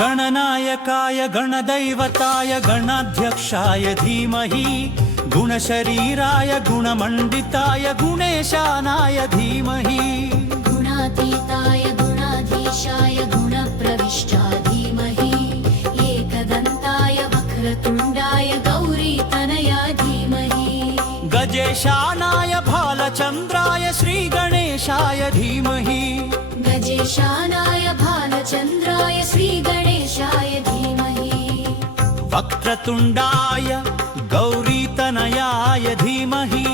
गणनायकाय गणदैवताय गणाध्यक्षाय धीमहि गुणशरीराय गुणमण्डिताय गुणेशानाय धीमहि गुणातीताय गुणाधीशाय गुणप्रविष्टाय धीमहि एकदन्ताय वक्रतुण्डाय गौरीतनयाय धीमहि गजेशानाय भालचन्द्राय श्रीगणेशाय धीमहि गजेशानाय भालचन्द्राय श्रीगणेशाय धीमहि वक्रतुण्डाय गौरीतनयाय धीमहि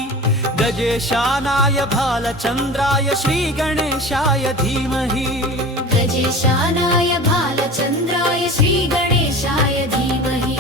गजेशानाय भालचन्द्राय श्रीगणेशाय धीमहि गजेशानाय भालचन्द्राय श्रीगणेशाय धीमहि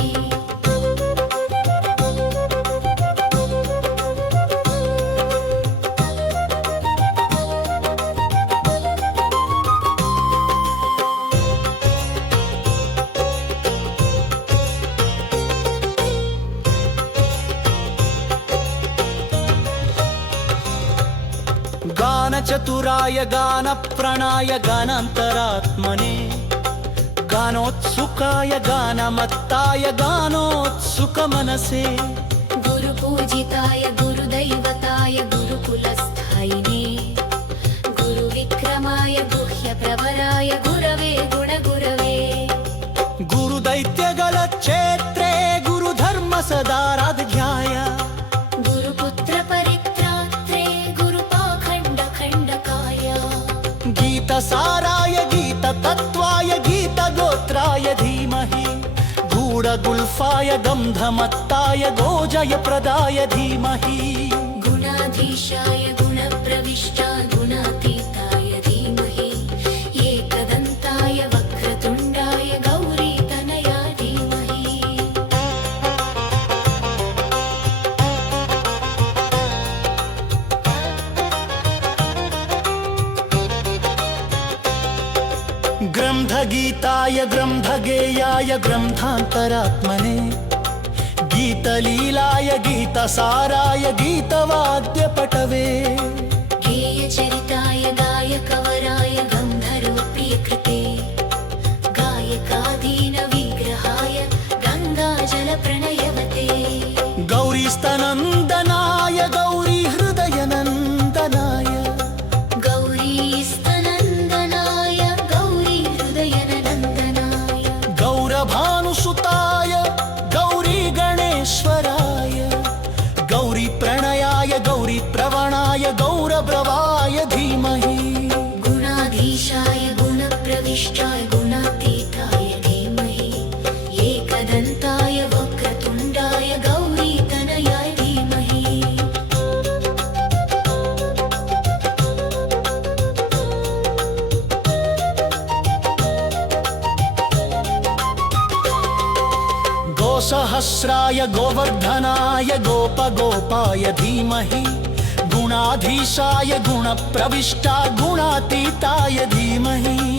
गानचतुराय गानप्रणाय गानान्तरात्मने गानोत्सुकाय गानमत्ताय गानोत्सुकमनसे गुरुपूजिताय गुरुदैवताय गुरुकुलस्थायिने गुरुविक्रमाय गुह्यप्रवराय गुरवे गुणगुरवे गुरुदैत्यगलक्षेत्रे गुरुधर्मसदाराध्याय गीतसाराय गीततत्त्वाय गीतगोत्राय धीमहि गूढगुल्फाय गन्धमत्ताय गोजयप्रदाय धीमहि गुणाधीशाय गुणप्रविष्टाय गुणातीताय धीमहि एकदन्ताय वक्रतुण्डाय गौरीतनयाय धीमहि ग्रन्थगीताय ग्रन्थगेयाय ग्रन्थान्तरात्मने गीतलीलाय गीतसाराय गीतवाद्यपटवे गेयचरिताय गायकवराय गन्धर्वप्रियकृते गायकाधीनविग्रहाय गङ्गाजलप्रणयवते गौरीस्तनन्दनाय गौरीहृदयनन्दनाय गौरीस्तनन्दनाय गौरीहृदयनन्दनाय गौरभानुसुताय गौरीगणेश्वराय गौरीप्रणयाय गौरीप्रवणाय गौरब्रवाय धीमहि गुणाधीशाय गुणप्रविष्टाय गुणातीताय धीमहि एकदन्ताय वक्रतुण्डाय गौरीतनयाय धीमहि गोसहस्राय गोवर्धनाय गोपगोपाय धीमहि गुणाधीशाय गुणप्रविष्टा गुणातीताय धीमहि